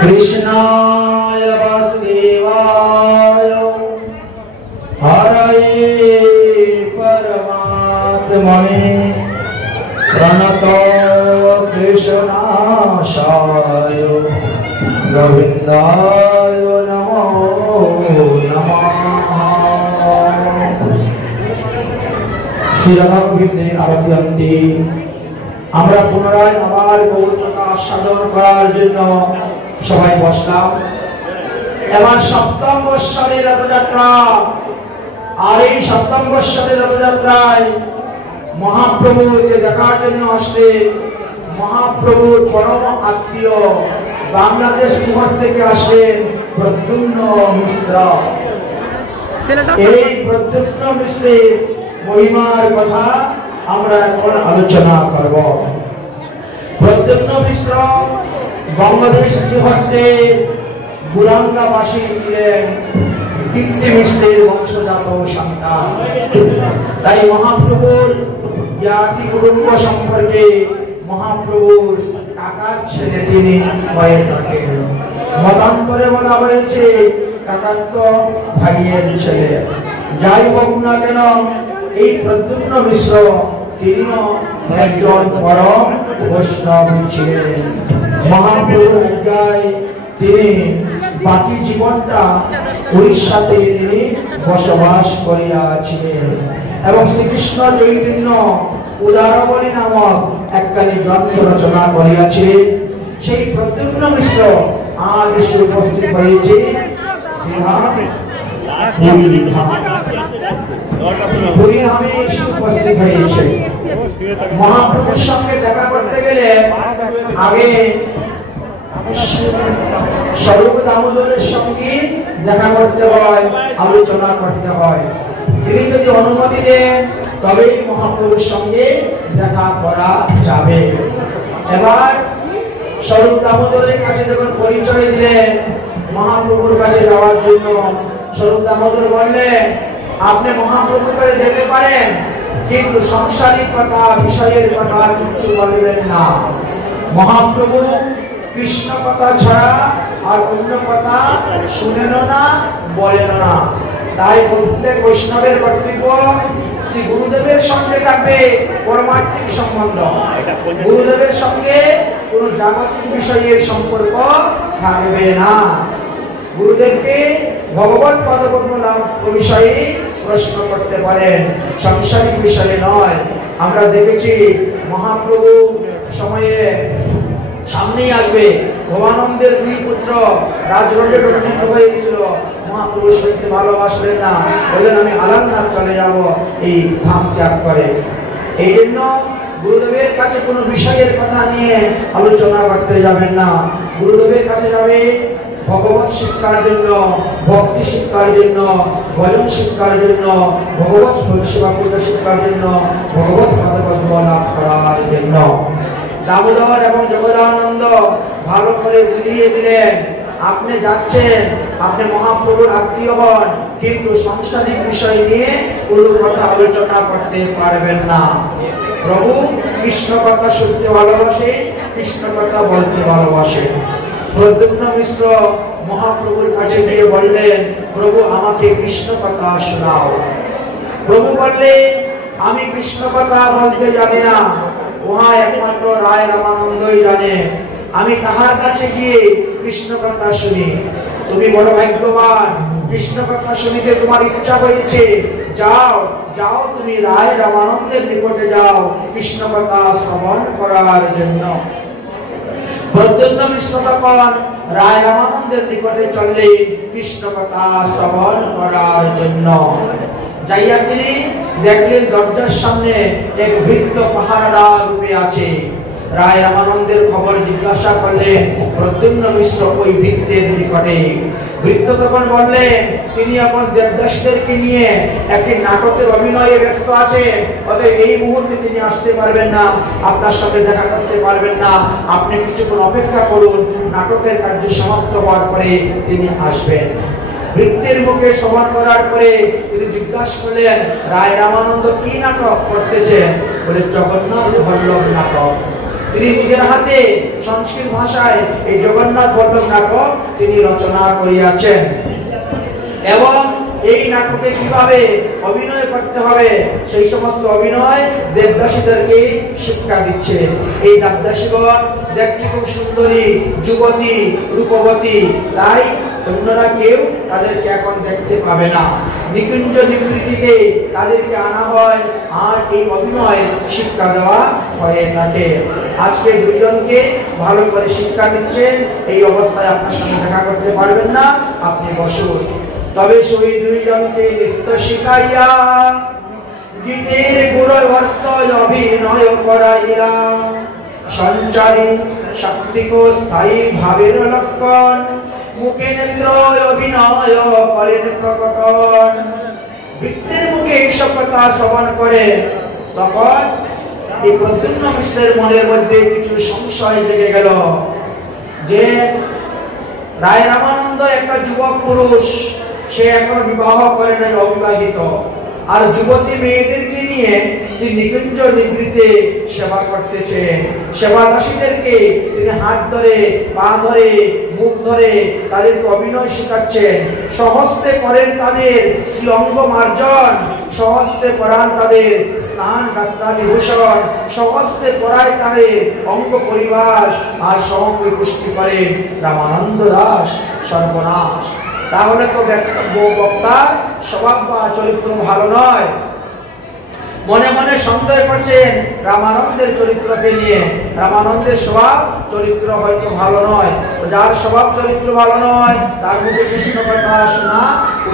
कृष्णाय वासुदेवाय हरये परमात्मने प्रणत कृष्णाशाय गोविन्दाय नमो नमः। শ্রীরামকৃষ্ণের আরতি অন্তে আমরা পুনরায় আবার গৌর প্রকাশ সাধন করার জন্য সবাই বসলাম। এবার সপ্তম বৎসরের রথযাত্রা, আর এই সপ্তম বৎসরের রথযাত্রায় মহাপ্রভুকে দেখার জন্য আসলে মহাপ্রভুর পরম আত্মীয় বাংলাদেশ শহর থেকে আসলেন প্রদ্যুম্ন মিশ্র। এই প্রদ্যুম্ন মিশ্রের মহিমার কথা আমরা এখন আলোচনা করব। প্রদ্যুম্ন মিশ্র বাংলাদেশ শহরে বুরাঙ্গাবাসী ছিলেন কীর্তি মিশ্রের বংশজাত সন্তান। তাই মহাপ্রভুর জ্ঞাতি কুটুম্ব সম্পর্কে মহাপ্রভুর কাকার ছেলে তিনি হয়ে থাকেন। মতান্তরে বলা হয়েছে কাকাত্ম ভাইয়ের ছেলে। যাই হোক না কেন, এই প্রদ্যুম্ন মিশ্র তিনিও একজন পরম বৈষ্ণব ছিলেন। মহাপ্রভুর আজ্ঞায় তিনি বাকি জীবনটা উড়িষ্যাতে তিনি বসবাস করিয়াছিলেন এবং শ্রীকৃষ্ণ চৈতন্য উদারবলী নামক একখানি গ্রন্থ রচনা করিয়াছিলেন। সেই প্রদ্যুম্ন মিশ্র আজ এসে উপস্থিত হয়েছে পুরীধামে এসে উপস্থিত হয়েছে। মহাপ্রভুর সঙ্গে দেখা করতে গেলে আগে স্বরূপ দামোদরের সঙ্গে দেখা করতে হয়, আলোচনা করতে হয়। তিনি যদি অনুমতি দেন তবেই মহাপ্রভুর সঙ্গে দেখা করা যাবে। এবার স্বরূপ দামোদরের কাছে যখন পরিচয় দিলেন মহাপ্রভুর কাছে যাওয়ার জন্য, স্বরূপ দামোদর বললেন আপনি মহাপ্রভুর কাছে যেতে পারেন, কিন্তু সংসারিক কথা বিষয়ের কথা কিছু বলবেন না। মহাপ্রভু কৃষ্ণ কথা ছাড়া আর অন্য কথা শুনেন না, বলেন না। তাই প্রত্যেক বৈষ্ণবের কর্তব্য শ্রী গুরুদেবের সঙ্গে থাকবে পরমাত্মিক সম্বন্ধ। গুরুদেবের সঙ্গে কোন জাগতিক বিষয়ের সম্পর্ক থাকবে না। গুরুদেবকে ভগবত পদপদ্ম লাভ বিষয়ে প্রশ্ন করতে পারেন, সাংসারিক বিষয়ে নয়। আমরা দেখেছি মহাপ্রভু সময়ে সামনেই আসবে ভবানন্দের দুই পুত্র রাজগঞ্জে পরিণত হয়ে গেছিল। মহাপ্রভু শুনতে ভালোবাসলেন না, বললেন আমি আলাদনাথ চলে যাব এই ধাম ত্যাগ করে। এই জন্য গুরুদেবের কাছে কোনো বিষয়ের কথা নিয়ে আলোচনা করতে যাবেন না। গুরুদেবের কাছে যাবে ভগবত শিক্ষার জন্য, ভক্তি শিক্ষার জন্য, ভজন শিক্ষার জন্য, ভগবত সেবা পূজা শিক্ষার জন্য, ভগবত পদপদ্ম লাভ করার জন্য। দামোদর এবং জগদানন্দ ভালো করে বুঝিয়ে দিলেন আপনি যাচ্ছেন, আপনি মহাপ্রভুর আত্মীয় হন, কিন্তু সাংসারিক বিষয় নিয়ে কোনো কথা আলোচনা করতে পারবেন না। প্রভু কৃষ্ণ কথা শুনতে ভালোবাসে, কৃষ্ণ কথা বলতে ভালোবাসে। প্রদ্যুম্ন মিশ্র মহাপ্রভুর কাছে গিয়ে বললেন প্রভু আমাকে কৃষ্ণ কথা শোনাও। প্রভু বললেন আমি কৃষ্ণ কথা বলতে জানি না, উহা একমাত্র রায় রামানন্দই জানে। আমি তাহার কাছে গিয়ে কৃষ্ণ কথা শুনি। তুমি বড় ভাগ্যবান, কৃষ্ণ কথা শুনিতে তোমার ইচ্ছা হয়েছে, যাও যাও তুমি রায় রামানন্দের নিকটে যাও কৃষ্ণ কথা শ্রবণ করার জন্য। প্রদ্যুম্ন মিশ্র তখন রায় রামানন্দের নিকটে চললে কৃষ্ণ কথা শ্রবণ করার জন্য। যাইয়া তিনি দেখলেন দরজার সামনে এক বৃদ্ধ পাহারাদার রূপে আছে। রায় রামানন্দের খবর জিজ্ঞাসা করলেন প্রদ্যুম্ন মিশ্র ওই বৃদ্ধের নিকটে। বৃদ্ধ তখন বললেন তিনি এখন দেবদাসদেরকে নিয়ে একটি নাটকের অভিনয়ে ব্যস্ত আছেন, অতএব এই মুহূর্তে তিনি আসতে পারবেন না, আপনার সাথে দেখা করতে পারবেন না। আপনি কিছুক্ষণ অপেক্ষা করুন, নাটকের কার্য সমাপ্ত হওয়ার পরে তিনি আসবেন। বৃত্তের মুখে শ্রবণ করার পরে তিনি জিজ্ঞাসা করলেন রায় রামানন্দ কি নাটক করতেছেন? বলে জগন্নাথ বল্লভ নাটক। তিনি নিজের হাতে সংস্কৃত ভাষায় এই জগন্নাথ বল্লভ নাটক তিনি রচনা করিয়াছেন এবং এই নাটকে কিভাবে অভিনয় করতে হবে সেই সমস্ত অভিনয় দেবদাসীদেরকে শিক্ষা দিচ্ছে। এই দেবদাসীগণ দেখতে খুব সুন্দরী, যুবতী, রূপবতী, তাই অন্যরা কেউ তাদেরকে এখন দেখতে পাবে না। নিকুঞ্জ নিবৃত্তিতে তাদেরকে আনা হয় আর এই অভিনয় শিক্ষা দেওয়া হয়ে থাকে। আজকে দুইজনকে ভালো করে শিক্ষা দিচ্ছেন, এই অবস্থায় আপনার সঙ্গে দেখা করতে পারবেন না, আপনি বসুন। তবে সেই দুইজনকে নৃত্য শিখাইয়া গীতের গুরু অর্থ অভিনয় করাইলা সঞ্চারী শক্তিক স্থায়ী ভাবের লক্ষণ মুখে নেত্র অভিনয় করেন প্রকটন। বৃত্তের মুখে এইসব কথা শ্রবণ করে তখন এই প্রদ্যুম্ন মিশ্রের মনের মধ্যে কিছু সংশয় জেগে গেল যে রায় রামানন্দ একটা যুবক পুরুষ, সে এখনো বিবাহ করে নাই, অবিবাহিত, আর যুবতী মেয়েদেরকে নিয়ে তিনি নিকুঞ্জ নিবৃত্তে সেবা করতেছেন। সেবা দাসীদেরকে তিনি হাত ধরে, পা ধরে, মুখ ধরে তাদেরকে অভিনয় শেখাচ্ছেন। সহস্তে করেন তাদের শ্রী অঙ্গ মার্জন, সহস্তে করান তাদের স্নান গাত্রাদি ভূষণ, সহস্তে করায় তাদের অঙ্গ পরিবাস, আর সঙ্গে পুষ্টি করেন রামানন্দ দাস সর্বনাশ। তাহলে তো বক্তার স্বভাব বা চরিত্র ভালো নয়। মনে মনে সন্দেহ করছেন রামানন্দের চরিত্রকে নিয়ে, রামানন্দের স্বভাব চরিত্র হয়তো ভালো নয়। যার স্বভাব চরিত্র ভালো নয় তার মুখে কৃষ্ণ কথা শোনা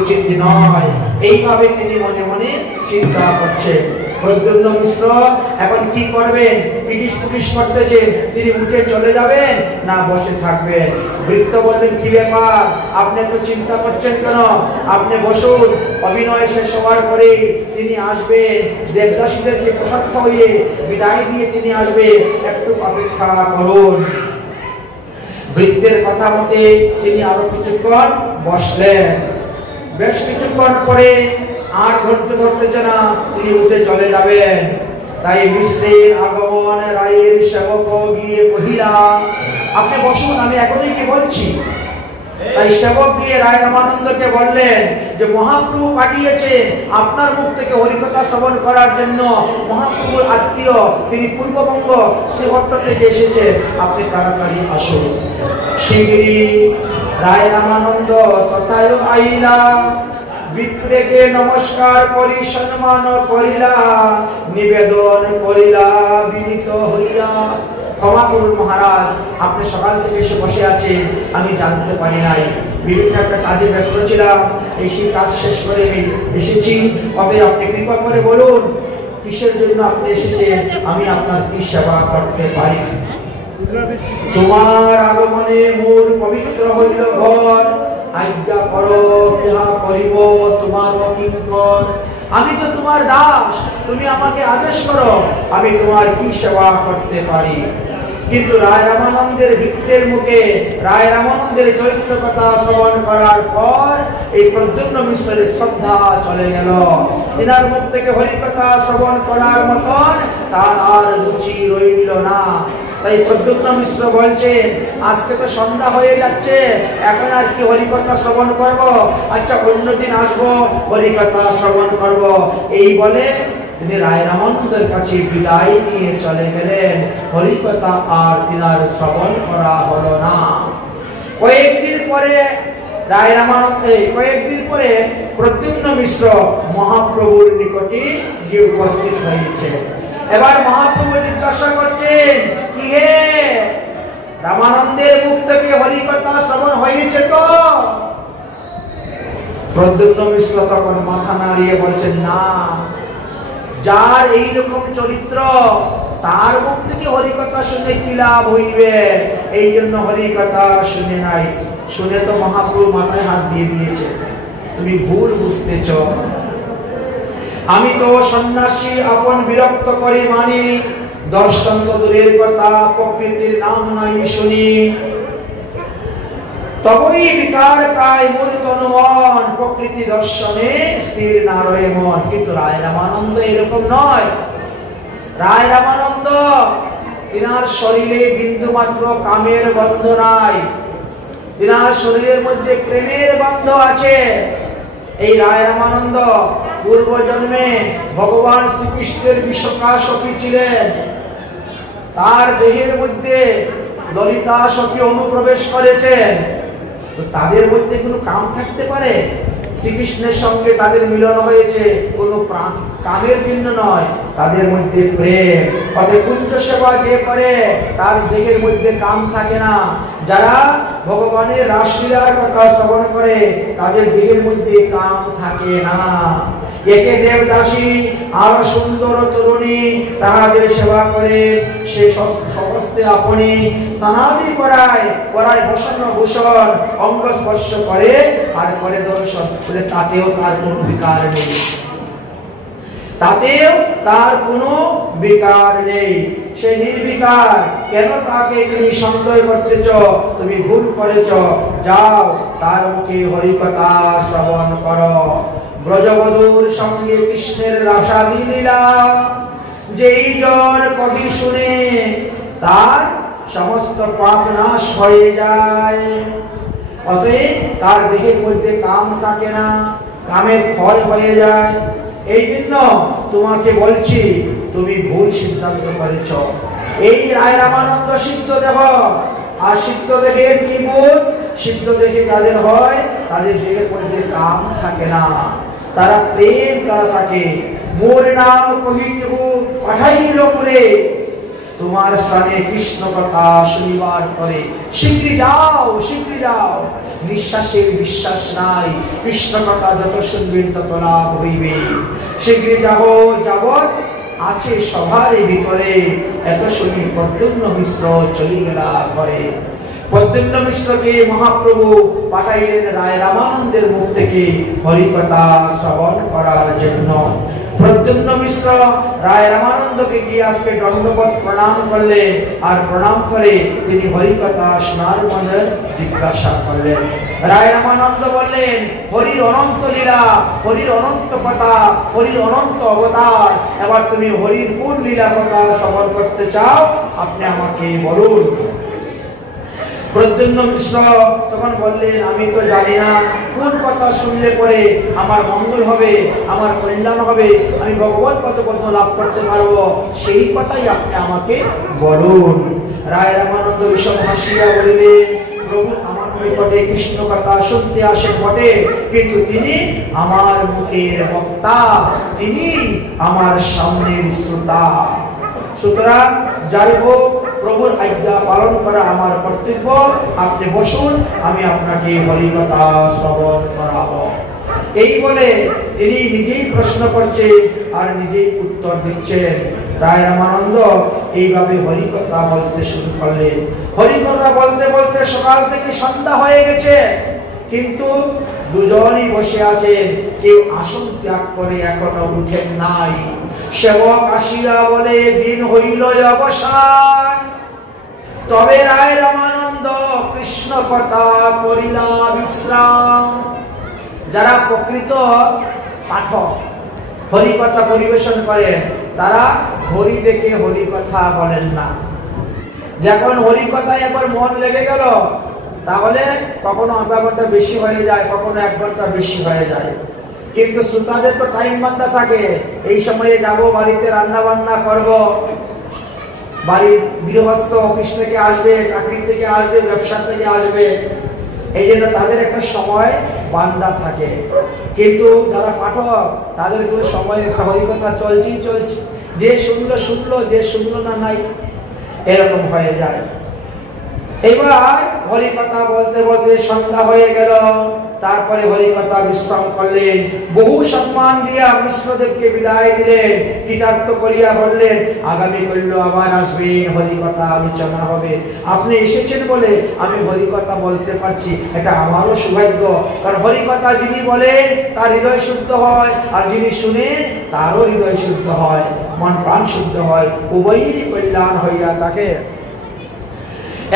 উচিত নয়, এইভাবে তিনি মনে মনে চিন্তা করছেন। প্রদ্যুম্ন মিশ্র এখন কি করবেন? ইটিস পুটিস করতেছেন, তিনি উঠে চলে যাবেন না বসে থাকবেন? বৃত্ত বললেন, কি ব্যাপার, আপনি তো চিন্তা করছেন কেন? আপনি বসুন, অভিনয় শেষ হওয়ার পরে তিনি আসবেন, দেবদাসীদেরকে প্রসাদ খাওয়িয়ে বিদায় দিয়ে তিনি আসবেন, একটু অপেক্ষা করুন। বৃত্তের কথা মতে তিনি আরো কিছুক্ষণ বসলেন। বেশ কিছুক্ষণ পরে আর ধৈর্য ধরতেছে না, তিনি উঠে চলে যাবেন। তাই মিশ্রের আগমন রায়ের সেবক গিয়ে কহিলা, আপনি বসুন, আমি এখনই কি বলছি। তাই সেবক গিয়ে রায় রামানন্দকে বললেন যে মহাপ্রভু পাঠিয়েছে আপনার মুখ থেকে হরিকথা শ্রবণ করার জন্য। মহাপ্রভুর আত্মীয়, তিনি পূর্ববঙ্গ শ্রীহট্ট থেকে এসেছে, আপনি তাড়াতাড়ি আসুন। শিগগিরই রায় রামানন্দ তথায় আইলা, বিপ্রেকে নমস্কার করি সম্মান করিলা, নিবেদন করিলা বিনীত হইয়া। ক্ষমা করুন মহারাজ, আপনি সকাল থেকে এসে বসে আছেন, আমি জানতে পারি নাই, বিভিন্ন একটা কাজে ব্যস্ত ছিলাম, এই সেই কাজ শেষ করে এসেছি। অতএব আপনি কৃপা করে বলুন কিসের জন্য আপনি এসেছেন, আমি আপনার কি সেবা করতে পারি। তোমার আগমনে মোর পবিত্র হইল ঘর, আজ্ঞা করো ইহা করিব তোমার কিঙ্কর। আমি তো তোমার দাস, তুমি আমাকে আদেশ করো, আমি তোমার কি সেবা করতে পারি। কিন্তু রায় রামানন্দের বৃত্তের মুখে রায় রামানন্দের চরিত্র কথা শ্রবণ করার পর এই প্রদ্যুম্ন মিশ্রের শ্রদ্ধা চলে গেল। তিনার মুখ থেকে হরিকথা শ্রবণ করার মতন তার আর রুচি রইল না। তাই প্রদ্যুম্ন মিশ্র বলছেন, আজকে তো সন্ধ্যা হয়ে যাচ্ছে, এখন আর কি হরিকথা শ্রবণ করব, আচ্ছা অন্যদিন আসবো, হরিকথা শ্রবণ করব। এই বলে তিনি রায় রামানন্দের কাছে বিদায় নিয়ে চলে গেলেন। হরিকথা আর তিনার শ্রবণ করা হলো না। কয়েকদিন পরে প্রদ্যুম্ন মিশ্র মহাপ্রভুর নিকটে গিয়ে উপস্থিত হয়েছে। এবার মহাপ্রভু জিজ্ঞাসা করছেন, কি হে, রামানন্দের মুখ থেকে হরিকথা শ্রবণ হয়েছে তো? প্রদ্যুম্ন মিশ্র তখন মাথা নাড়িয়ে বলছেন, না, যার এইরকম চরিত্র তার মুখ থেকে হরিকথা শুনে কি লাভ হইবে, এই জন্য হরিকথা শুনে নাই। শুনে তো মহাপ্রভু মাথায় হাত দিয়ে দিয়েছে, তুমি ভুল বুঝতেছ। আমি তো সন্ন্যাসী, আপন বিরক্ত করে মানি, দর্শন তো দূরের কথা, প্রকৃতির নাম নাই শুনি। তবই বিকার প্রায় মোর তনু মন, প্রকৃতি দর্শনে স্থির না রয়ে মন। কিন্তু রায় রামানন্দ এরকম নয়। রায় রামানন্দ তিনার শরীরে বিন্দু মাত্র কামের বন্ধ নাই, তিনার শরীরের মধ্যে প্রেমের বন্ধ আছে। এই রায় রামানন্দ পূর্ব জন্মে ভগবান শ্রীকৃষ্ণের বিশ্বকা সখী ছিলেন। তার দেহের মধ্যে ললিতা সখী অনুপ্রবেশ করেছেন। তো তাদের মধ্যে কোনো কাম থাকতে পারে? শ্রীকৃষ্ণের সঙ্গে তাদের মিলন হয়েছে কোনো কামের জন্য নয়, তাদের মধ্যে প্রেম। অতএব কুঞ্জ সেবা যে করে তার দেহের মধ্যে কাম থাকে না। যারা ভগবানের রাসলীলার কথা শ্রবণ করে তাদের দেহের মধ্যে কাম থাকে না। একে দেবদাসী আর সুন্দর তরুণী তাহাদের সেবা করে, সে সমস্ত আপনি স্নানাদি করায় বসন ভূষণ অঙ্গ স্পর্শ করে আর করে দর্শন বলে, তাতেও তার কোনো বিকার নেই, তাতেও তার কোনো বিকার নেই। সে নির্বিকার। কেন তাকে তুমি সন্দেহ করতেছ? তুমি ভুল করেছ। যাও তার মুখে হরিকথা শ্রবণ করো। ব্রজবধূর সঙ্গে কৃষ্ণের রাসাদি লীলা যেই জন কবি শুনে তার সমস্ত পাপ নাশ হয়ে যায়। অতএব তার দেহের মধ্যে কাম থাকে না, কামের ক্ষয় হয়ে যায়। এই জন্য তোমাকে বলছি তুমি ভুল সিদ্ধান্ত করেছ। এই রায় রামানন্দ সিদ্ধ দেহ, আর সিদ্ধ দেহে কি গুণ? সিদ্ধ দেহে যাদের হয় তাদের দেহের মধ্যে কাম থাকে না, তারা প্রেম তারা থাকে। মোর নাম কহিতে পাঠাইল করে তোমার স্থানে কৃষ্ণ কথা শুনিবার করে। শীঘ্রই যাও, শীঘ্রই যাও। নিঃশ্বাসের বিশ্বাস নাই, কৃষ্ণ কথা যত শুনবেন তত লাভ হইবে। শীঘ্রই যাও, যাবৎ আছে সভার ভিতরে। এত শুনি প্রদ্যুম্ন মিশ্র চলি গেলা ঘরে। প্রদ্যুম্ন মিশ্রকে মহাপ্রভু পাঠাইলেন রায় রামানন্দের মুখ থেকে হরিকথা শ্রবণ করার জন্য। প্রদ্যুম্ন মিশ্র রায় রামানন্দকে গিয়ে আজকে দণ্ডবত প্রণাম করলেন, আর প্রণাম করে তিনি হরিকথা শোনার মনে জিজ্ঞাসা করলেন। রায় রামানন্দ বললেন, হরির অনন্ত লীলা, হরির অনন্ত কথা, হরির অনন্ত অবতার। এবার তুমি হরির কোন লীলা কথা শ্রবণ করতে চাও আপনি আমাকে বলুন। প্রদ্যুম্ন মিশ্র তখন বললেন, আমি তো জানি না কোন কথা শুনলে পরে আমার মঙ্গল হবে, আমার কল্যাণ হবে, আমি ভগবত পদপদ্ম লাভ করতে পারবো, সেই কথাই আপনি আমাকে বলুন। রায় রামানন্দ বিষম হাসিয়া বলিলেন, প্রভু আমার নিকটে কৃষ্ণ কথা শুনতে আসেন বটে, কিন্তু তিনি আমার মুখের বক্তা, তিনি আমার সামনের শ্রোতা। সুতরাং যাই হোক, প্রভুর আজ্ঞা পালন করা আমার কর্তব্য। আপনি বসুন, আমি আপনাকে হরিকথা শ্রবণ করাবো। এই বলে তিনি নিজেই প্রশ্ন করছেন আর নিজেই উত্তর দিচ্ছেন। রায় রামানন্দ এইভাবে হরিকথা বলতে শুরু করলেন। হরিকথা বলতে বলতে সকাল থেকে সন্ধ্যা হয়ে গেছে, কিন্তু দুজনই বসে আছেন, কেউ আসন ত্যাগ করে এখনো উঠেন নাই। সেবক আসিয়া বলে, দিন হইল অবসান, তবে রায় রামানন্দ কৃষ্ণ কথা করিলা বিশ্রাম। যারা প্রকৃত পাঠক হরিকথা পরিবেশন করেন তারা হরি দেখে হরিকথা বলেন না। যখন হরিকথায় একবার মন লেগে গেল তাহলে কখনো আধা ঘন্টা বেশি হয়ে যায়, কখনো 1 ঘন্টা বেশি হয়ে যায়। কিন্তু শ্রোতাদের তো টাইম বান্ধা থাকে, এই সময়ে যাব, বাড়িতে রান্না বান্না করব, বাড়ির গৃহস্থ অফিস থেকে আসবে, চাকরি থেকে আসবে, ব্যবসা থেকে আসবে, এই জন্য তাদের একটা সময় বান্ধা থাকে। কিন্তু যারা পাঠক তাদের কোনো সময় হরিকথা চলছেই চলছে, যে শুনলো শুনলো, যে শুনলো না নাই, এরকম হয়ে যায়। এবার হরিকথা বলতে বলতে সন্ধ্যা হয়ে গেল। তারপরে হরিকথা বিশ্রাম করলেন। বহু সম্মান দিয়া মিশ্রদেবকে বিদায় দিলেন, কৃতার্থ করিয়া বললেন, আগামী কল্য আবার আসবেন, হরিকথা আলোচনা হবে। আপনি এসেছেন বলে আমি হরিকথা বলতে পারছি, এটা আমারও সৌভাগ্য। কারণ হরিকথা যিনি বলেন তার হৃদয় শুদ্ধ হয়, আর যিনি শুনেন তারও হৃদয় শুদ্ধ হয়, মন প্রাণ শুদ্ধ হয়, উভয়েরই কল্যাণ হইয়া থাকে।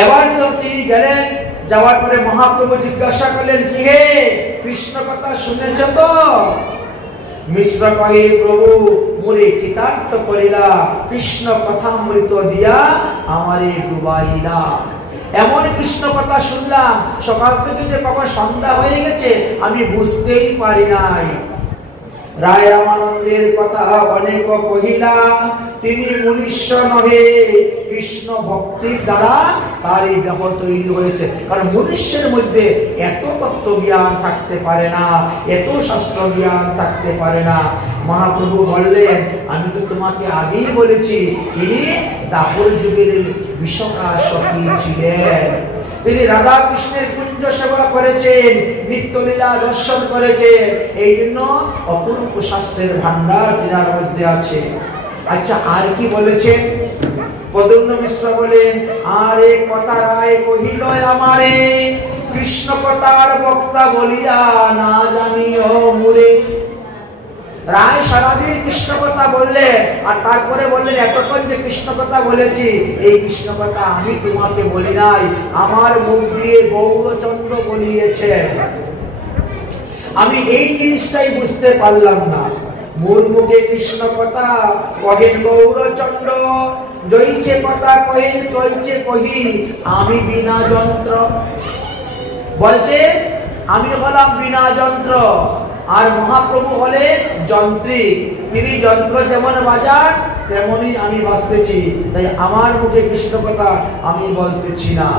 এবার তো তিনি গেলেন। যাওয়ার পরে মহাপ্রভু জিজ্ঞাসা করলেন, কি হে, কৃষ্ণ কথা শুনেছ তো? মিশ্র কহে, প্রভু মোরে কৃতার্থ করিলা, কৃষ্ণ কথামৃত দিয়া আমারে ডুবাইলা। এমন কৃষ্ণ কথা শুনলাম, সকাল থেকে যে কখন সন্ধ্যা হয়ে গেছে আমি বুঝতেই পারি নাই। রায় রামানন্দের কথা অনেক কহিলা, তিনি মনুষ্য নহে, কৃষ্ণ ভক্তির দ্বারা তার এই দেহ তৈরি হয়েছে। কারণ মনুষ্যের মধ্যে এত তত্ত্ব জ্ঞান থাকতে পারে না, এত শাস্ত্র জ্ঞান থাকতে পারে না। মহাপ্রভু বললেন, আমি তো তোমাকে আগেই বলেছি, ইনি দাপর যুগের বিশ্বকা সখী ছিলেন। তিনি রাধা কৃষ্ণের কুঞ্জ সেবা করেছেন, নিত্যলীলা দর্শন করেছেন। এই জন্য অপূর্ব শাস্ত্রের ভান্ডার তিনার মধ্যে আছে। আচ্ছা, আর কি বলেছেন? পদুম্ন মিশ্র বলেন, আর এক কথা রায় কহিল আমারে, কৃষ্ণ কথার বক্তা বলিয়া না জানিও মুরে। রায় সারাদিন কৃষ্ণ কথা বললেন, আর তারপরে বললেন, এতক্ষণ যে কৃষ্ণ কথা বলেছি, এই কৃষ্ণ কথা আমি তোমাকে বলি নাই, আমার মুখ দিয়ে গৌরচন্দ্র বলিয়েছেন। আমি এই জিনিসটাই বুঝতে পারলাম না। মোর মুখে কৃষ্ণ কথা কহেন গৌরচন্দ্র, জয়িছে কথা কহেন কইছে কহি আমি বিনা যন্ত্র। বলছে আমি হলাম বিনা যন্ত্র, আর মহাপ্রভু হলেন যন্ত্রিক। তিনি যন্ত্র যেমন বাজান তেমনই আমি বাজতেছি, তাই আমার মুখে কৃষ্ণ কথা আমি বলতেছি না।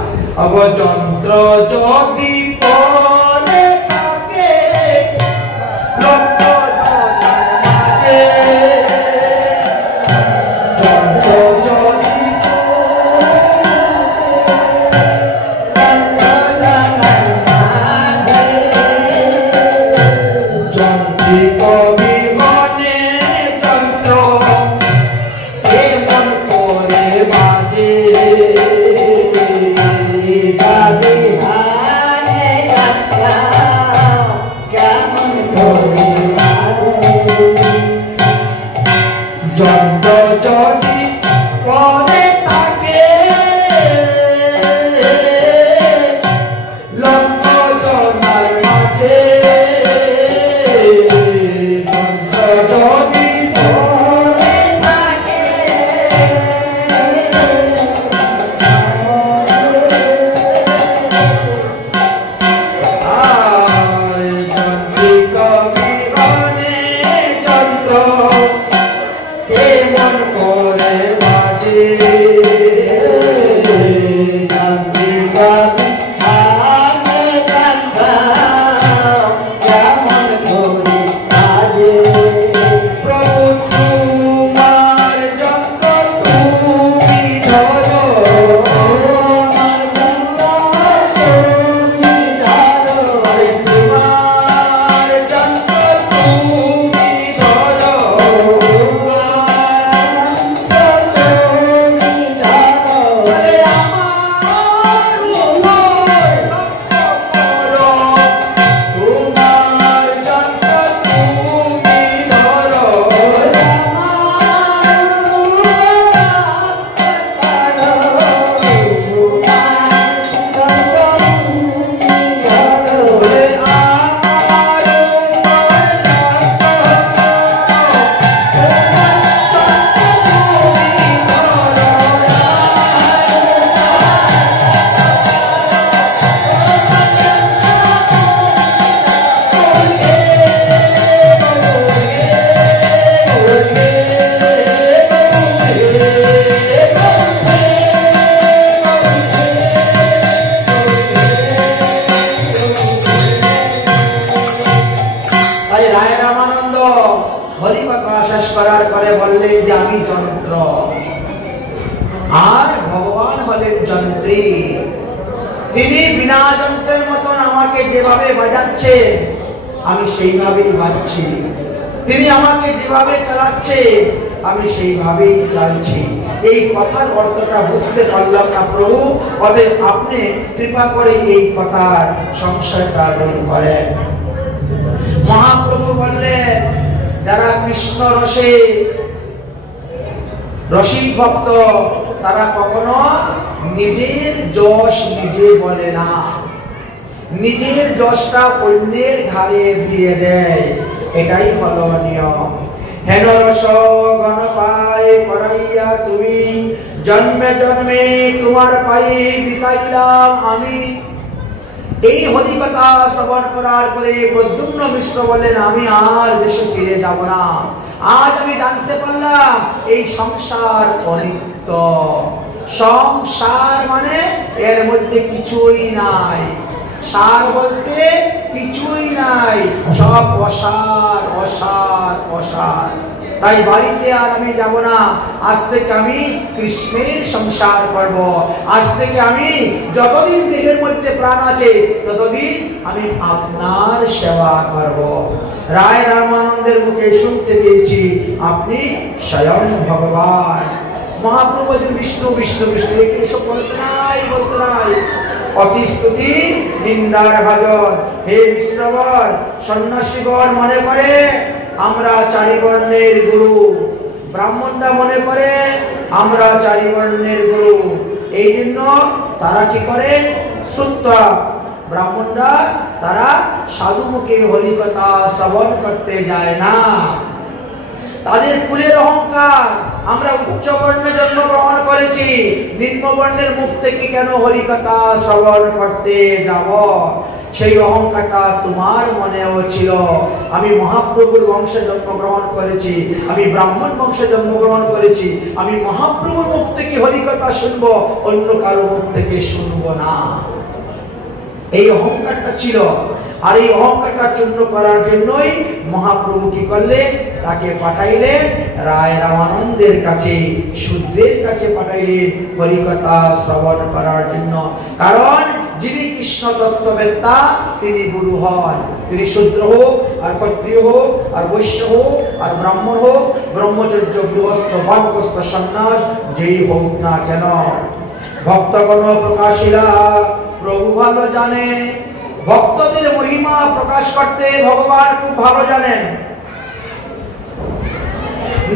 অব যন্ত্র যদি পরে থাকে লোক মাঝে, যন্ত্র যদি আমি সেইভাবেই বাজছি, তিনি আমাকে যেভাবে চালাচ্ছে আমি সেইভাবেই চালছি। এই কথার অর্থটা বুঝতে পারলাম না প্রভু, অতএব আপনি কৃপা করে এই কথার সংশয়টা দূর করেন। মহাপ্রভু বললেন, যারা কৃষ্ণ রসে রসিক ভক্ত তারা কখনো নিজের যশ নিজে বলে না, নিজের যশটা অন্যের ঘাড়ে দিয়ে দেয়। এটাই হলো নিয়ম। হেন রস গণ পায় করাইয়া তুমি, জন্মে জন্মে তোমার পায়ে বিকাইলাম আমি। এই হরিকথা শ্রবণ করার পরে প্রদ্যুম্ন মিশ্র বলেন, আমি আর দেশে ফিরে যাব না। আজ আমি জানতে পারলাম এই সংসার অনিত্য। সংসার মানে এর মধ্যে কিছুই নাই। সার বলতে কিছুই নাই, সব অসার অসার অসার। তাই বাড়িতে আর আমি যাব না। আজ থেকে আমি কৃষ্ণের সংসার করব। আজ থেকে আমি যতদিন দেহের মধ্যে প্রাণ আছে ততদিন আমি আপনার সেবা করব। রায় রামানন্দের মুখে শুনতে পেয়েছি, আপনি স্বয়ং ভগবান। মহাপ্রভু বলছেন বিষ্ণু বিষ্ণু বিষ্ণু, এসব বলতে নাই বলতে নাই। অতি স্তুতি নিন্দার ভাজন। হে বিষ্ণবর, সন্ন্যাসীগণ মনে করে আমরা চারি বর্ণের গুরু, ব্রাহ্মণরা মনে করে আমরা চারি বর্ণের গুরু। এই জন্য তারা কি করে, শ্রুত্বা ব্রাহ্মণরা তারা সাধু মুখে হরিকথা শ্রবণ করতে যায় না। তাদের কুলের অহংকার, আমরা উচ্চ বর্ণে জন্মগ্রহণ করেছি, নিম্ন বর্ণের মুখ থেকে কেন হরিকথা শ্রবণ করতে যাব? সেই অহংকারটা তোমার মনেও ছিল। আমি মহাপ্রভুর বংশে জন্মগ্রহণ করেছি, আমি ব্রাহ্মণ বংশে জন্মগ্রহণ করেছি, আমি মহাপ্রভুর মুখ থেকে হরিকথা শুনবো, অন্য কারো মুখ থেকে শুনবো না। এই অহংকারটা ছিল। আর এই অহংকারটা চূর্ণ করার জন্যই মহাপ্রভু কি করলেন, তাকে পাঠাইলেন রায় রামানন্দের কাছে, শূদ্রের কাছে পাঠাইলেন হরিকথা শ্রবণ করার জন্য। কারণ যিনি কৃষ্ণ তত্ত্ববেত্তা তিনি গুরু হন। তিনি শূদ্র হোক আর ক্ষত্রিয় হোক আর বৈশ্য হোক আর ব্রাহ্মণ হোক, ব্রহ্মচর্য গৃহস্থ বানপ্রস্থ সন্ন্যাস যেই হোক না কেন, ভক্তগণ প্রকাশিলা প্রভু ভালো জানে। ভক্তদের মহিমা প্রকাশ করতে ভগবান খুব ভালো জানেন।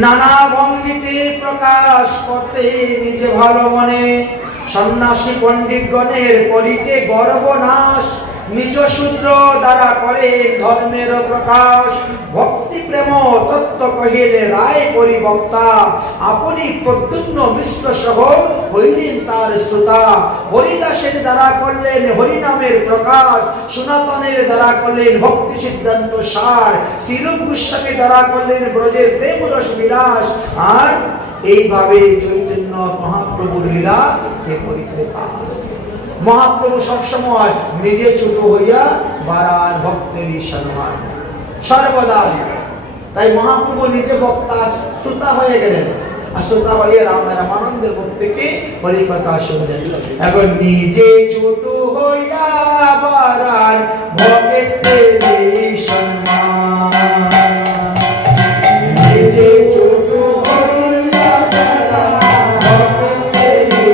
নানা ভঙ্গিতে প্রকাশ করতে নিজে ভালো মনে। সন্ন্যাসী পণ্ডিত গণের করিতে গর্ব নাশ, নিজ সূত্র দ্বারা করে ধর্মের প্রকাশ। ভক্তি প্রেম তত্ত্ব কহিলে রায় করি বক্তা, আপনি প্রদ্যুম্ন মিশ্র সহ হইলেন তার শ্রোতা। হরিদাসের দ্বারা করলেন হরিনামের প্রকাশ, সনাতনের দ্বারা করলেন ভক্তি সিদ্ধান্ত সার, শ্রীরূপ গোস্বামীর দ্বারা করলেন ব্রজের প্রেম রস বিলাস। আর এইভাবে চৈতন্য মহাপ্রভুর লীলা কে করিতে পারে। মহাপ্রভু সবসময় নিজে ছোট হইয়া বাড়ান ভক্তেরই সম্মান সর্বদা। তাই মহাপ্রভু নিজে বক্তা শ্রোতা হয়ে গেলেন, আর শ্রোতা হয়ে রামানন্দের মুখ থেকে হরিকথা শুনলেন। এখন নিজে ছোট হইয়া বাড়ান ভক্তেরই সম্মান, নিজে ছোট হইয়া বাড়ান ভক্তেরই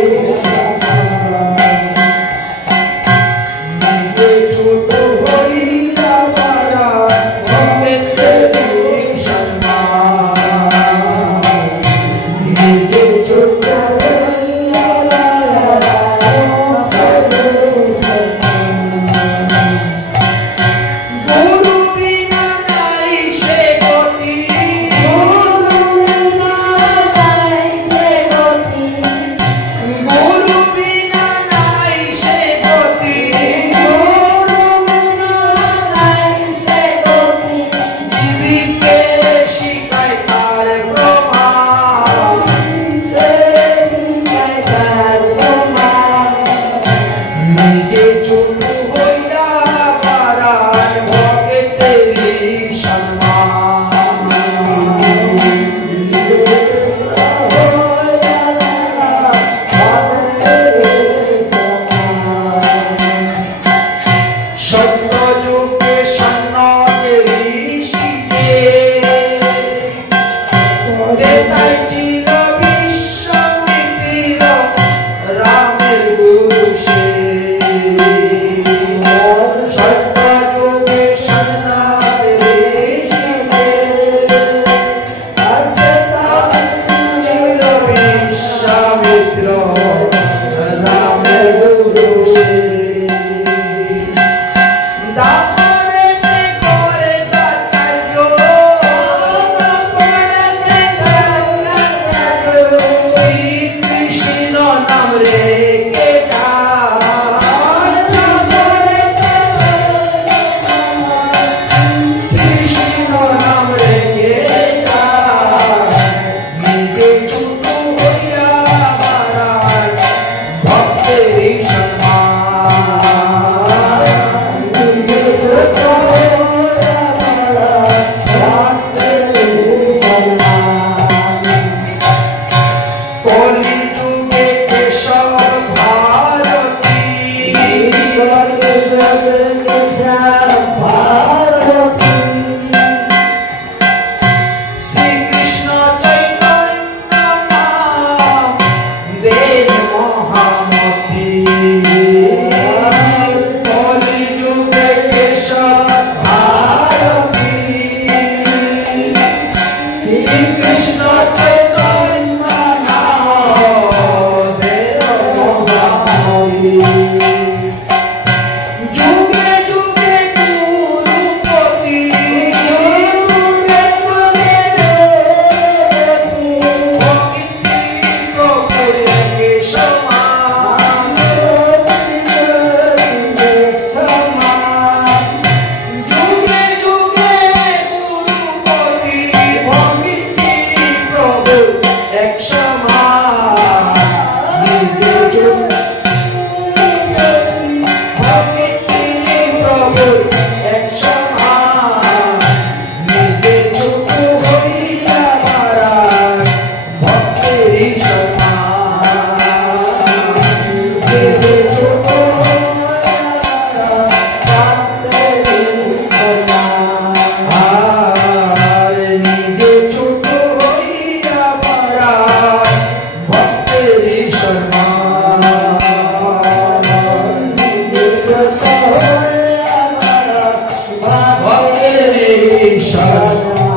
সাজা